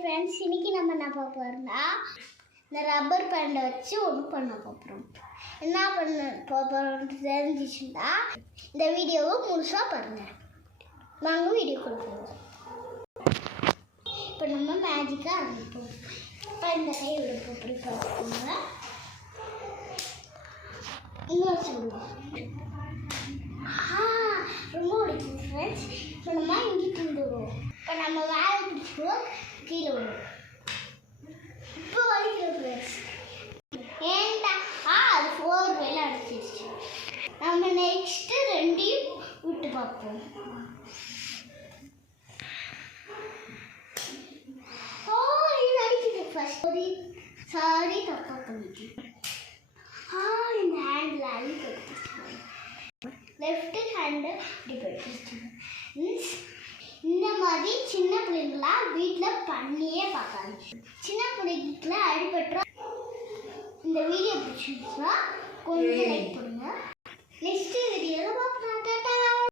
Friends, இன்னைக்கு நம்ம என்ன பார்க்க போகிறோம்னா இந்த ரப்பர் பேண்டை வச்சு ஒன்று பண்ண போகிறோம். என்ன பண்ண போகிறோம்னு தெரிஞ்சிச்சுன்னா இந்த வீடியோவை முழுசாக பாருங்கள். நாங்கள் வீடியோ கொடுப்போம். இப்போ நம்ம மேஜிக்காக ஆரம்பிப்போம். இப்போ இந்த கை விடுப்போம். இப்படி பார்த்துக்கோங்க. இன்னும் சொல்லுவோம். ரொம்ப பிடிக்கும் ஃப்ரெண்ட்ஸ். இப்போ நம்ம இங்கே தூண்டுவோம். இப்போ நம்ம வேலை பிடிச்சிக்குவோம், கீழே விடுவோம். இப்போ வலிக்கிறோம் ஃப்ரெண்ட்ஸ். ஏன்டா அது 4 வேலை அடிச்சிருச்சு. நம்ம நெக்ஸ்ட்டு 2 விட்டு பார்ப்போம். இது அடிக்குது ஃபர்ஸ்ட். சாரி தப்பா பண்ணிட்டு இந்த ஹேண்டில் அடிக்க லெஃப்ட் ஹேண்டு இப்படி போயிட்டு. இந்த மாதிரி சின்ன பிள்ளைங்களா வீட்டில் பண்ணியே பார்க்காது. சின்ன பிள்ளைங்களுக்குலாம் அடிபட்டுரும். இந்த வீடியோ பிடிச்சிருந்துச்சுன்னா கொஞ்சம் லைக் பண்ணுங்க.